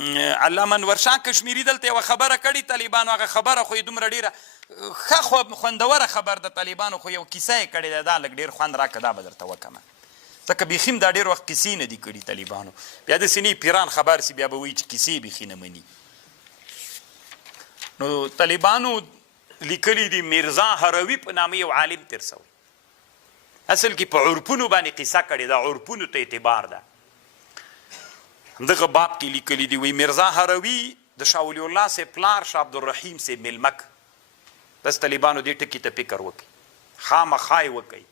علامه انور شاه کشمیري دلته یوه خبره کړې طالبانو هغه خبره خو یې دومره ډېره ښه خوندوره خبر د طالبانو خو یو کیسه یې کړې ده دا لږ ډېر خوند راکړه دا به درته وکړمه ځکه بیخي دا ډېر وخت کیسې نه دي کړي طالبانو بیا داسې نه پیران خبر سي بیا به وایي چې کیسې بیخي نه مني نو طالبانو لیکلي دي میرزا هروي په نامه یو عالم تېر سوی اصل کې په عرفونو باندې قصه کړې ده عرفونو ته اعتبار ده همدغه باب کې لیکلي دي وایي میرزا هروي د شاه ولی الله صاحب پلار شاه عبدالرحیم صاحب میلمک بس طالبانو دې ټکي ته فکر وکړي خامخا یې وکړئ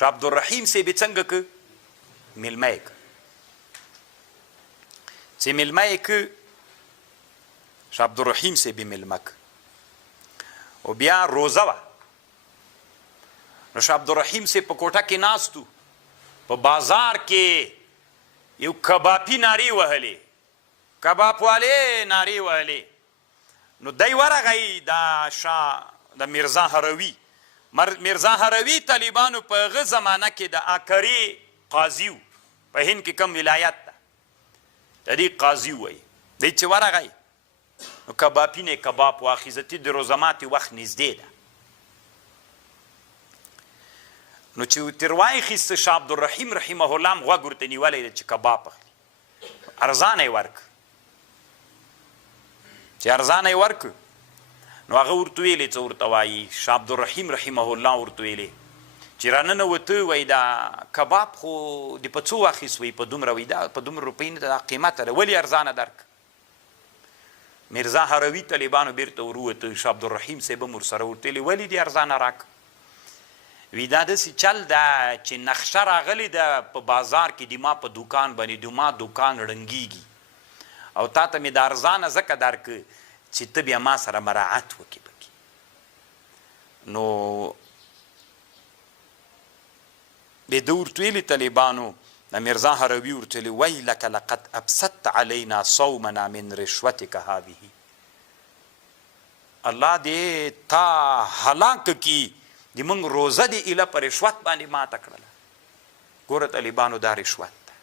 شاه عبدالرحیم صاحب یې څنګه که میلمه یې که چې میلمه یې که شاه عبدالرحیم صاحب یې میلمه که او بیا روزه وه نو شاه عبدالرحیم صاحب په کوټه کې ناست و په بازار کې یو کبابي نارې وهلې کباب والې نارې وهلې نو دی ورغی دا شاه د میرزا هروي میرزا هروي طالبانو په هغه زمانه کې د آکري قاضي و په هند کې کم ولایت ده د دې قاضي وایي دی چې ورغی نو کبابي نه کباب واخیستی د روزه ماتې وخت نږدې ده نو چې تر واخیسته شاه عبدالرحیم رحمه الله هم غوږ ورته نیولی دی چې کباب اخلي ارزانه یې ورکړ چې ارزانه یې ورکړ نو هغه ورته ویلې څه ورته وایي شاه عبدالرحیم رحمه الله ورته ویلې چې راننوته وایي دا کباب خو د په څو واخیست وایي په دومره وایي دا په دومره روپۍ نه دا قیمته ده ولې ارزانه درک میرزا هروي طالبانو بیرته وروته شاه عبدالرحیم صاحب هم ورسره ورته ویلې ولې دې ارزانه راک وی دا داسې چل ده چې نقشه راغلې ده په بازار کې د ما په دوکان باندې د ما دوکان ړنګېږي او تا ته مې د ارزانه ځکه درکړه چې ته بیا ما سره مراعات وکړې پکې نو بیا ده ورته ویلي طالبانو د میرزا هروي ورته ویلي ویلک لقد ابسطت علینا صومنا من رشوتک هذه الله دې تا هلاک کړي د موږ روزه د ایله په رشوت باندې ماته کړله ګوره طالبانو دا رشوت ده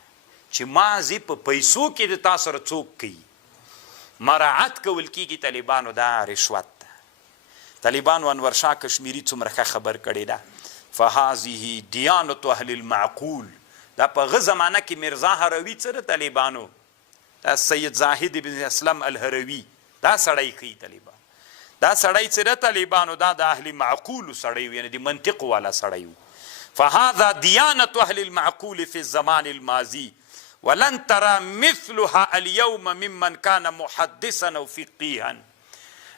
چې ماضي په پیسو کې د تا سره څوک کوي مراعت کول کېږي طالبانو دا رشوت ده طالبانو انور شاه کشمیري څومره ښه خبر کړې ده فهذه دیانت اهل المعقول دا په هغه زمانه کې میرزا هروي څه ده طالبانو دا سید زاهد بن اسلم الهروي دا سړی کوي طالبان دا سړی چې ده طالبانو دا د اهل معقولو سړی و یعنې د منطق والا سړی و فهذا دیانت اهل المعقول في الزمان الماضي ولن ترى مثلها اليوم ممن كان محدثا او فقيها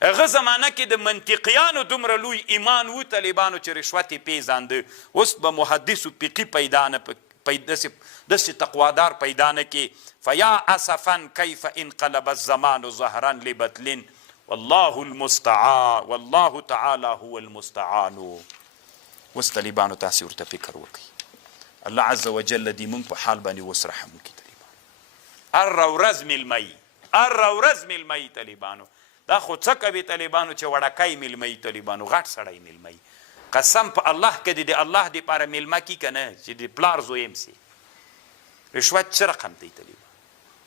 هغه زمانه کې د منطقیانو دومره لوی ایمان و طالبانو چې رشوت یې پیژانده اوس به محدث و فقي پیدا نه داسې تقوادار پیدا نه کې فیا اسفا کیف انقلب الزمان ظهرا لبطل والله المستعان والله تعالی هو المستعان اوس طالبانو تاسې ورته فکر وکړئ الله عز وجل دې موږ په حال باندې اوس رحم وکړي طالبانو اره ورځ میلمه اره ورځ میلمه طالبانو دا خو څه کوي طالبانو چې وړکی میلمه طالبانو غټ سړی میلمه قسم په الله که دې د الله دپاره میلمه کي که نه چې د پلار زویم سي رشوت څه رقم دی طالبانو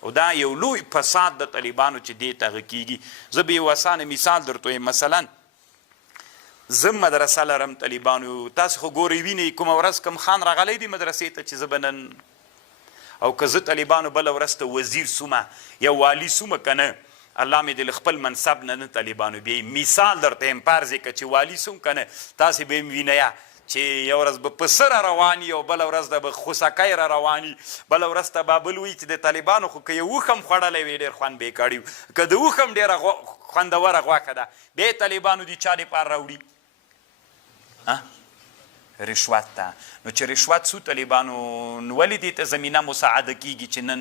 او دا یو لوی فساد د طالبانو چې دې ته هغه کېږي زه به یو اسانه مثال درته وایم مثلا زه مدرسه لرم طالبانو تاسو خو ګورئ وینئ کومه ورځ کوم خان راغلی دی مدرسې ته چې زه به نن او که زه طالبانو بله ورځ ته وزیر سومه یا والي سومه که نه الله مې د خپل منصب نه طالبانو بیا مثال درته یم فرض یې که چې والي سوم که نه تاسې به یې وینئ چې یو ورځ به پسه را رواني او بله ورځ به خوسکی را رواني بله ورځ ته به بل وایي چې د طالبانو خو که یو اوښ هم خوړلی وي ډېر خوند به یې کړی که د اوښ هم ډېره خوندوره غوښه ده بیا یې طالبانو د چا دپاره راوړي رشوت ته نو چې رشوت سو طالبانو ولې دې ته زمینه مساعده کېږي چې نن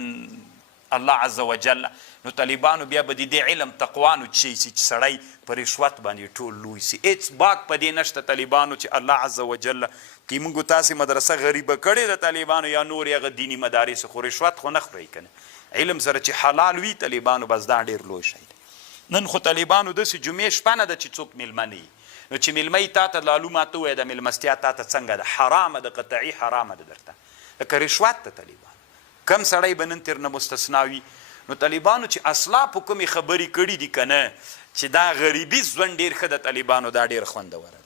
الله عز وجل نو طالبانو بیا به د دې علم تقوانو چې سي چې سړی په رشوت باندې ټول لوی سي هېڅ باک په دې نشته طالبانو چې الله عز وجل که موږ تاسې مدرسه غریبه کړې ده طالبانو یا نور هغه دیني مدارس خو رشوت خو نه خورئ که نه علم سره چې حلال وي طالبانو بس دا ډېر لوی شی دی نن خو طالبانو داسې جمعې شپه نه ده چې څوک میلمه نه وي نو چې میلمه یې تا ته لالو ماته ووایه د میلمستیا تا ته څنګه ده حرامه ده قطعي حرامه ده درته لکه رشوت ته طالبانو کم سړی به نن ترنه مستثنا وي نو طالبانو چې اسلافو کومې خبرې کړي دي که نه چې دا غریبي ژوند ډېر ښه د طالبانو دا ډېر خوندور